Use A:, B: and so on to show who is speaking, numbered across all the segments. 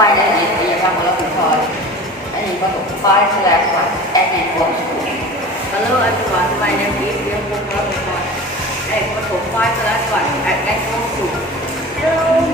A: วันนี้ที่ทมแล้วคุณพอยอันนี้ก็ถูกไฟแสดงว่าแอนแด์วอล์ก
B: แล้วอันที่ว่านำไมเนี่ยพี่เรียกคุณพอยไอ้ก็ถูกไฟแสดงว่าแอนแด์วอล์
C: ก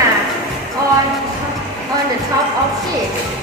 D: top of six.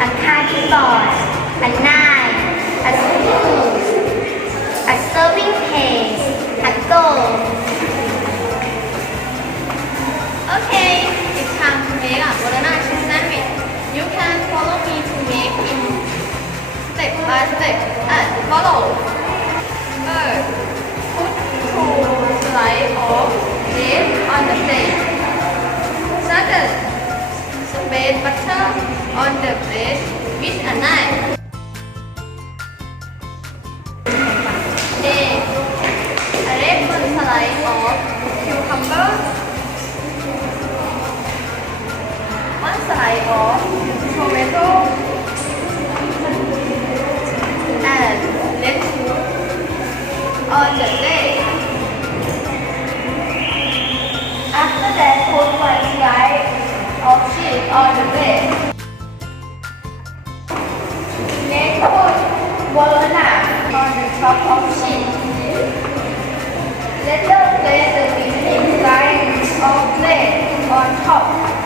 E: a cardboard, a knife, a spoon, a serving plate, a gold.
F: Okay, it's time to make a Bolognese sandwich. You can follow me to make in step by step and follow. First, put two slices of meat on the plate. Second, spread butter on the bread with a knife. Then wrap one slice of cucumber, one slice of tomato. Let us place the beginning lines of play on top.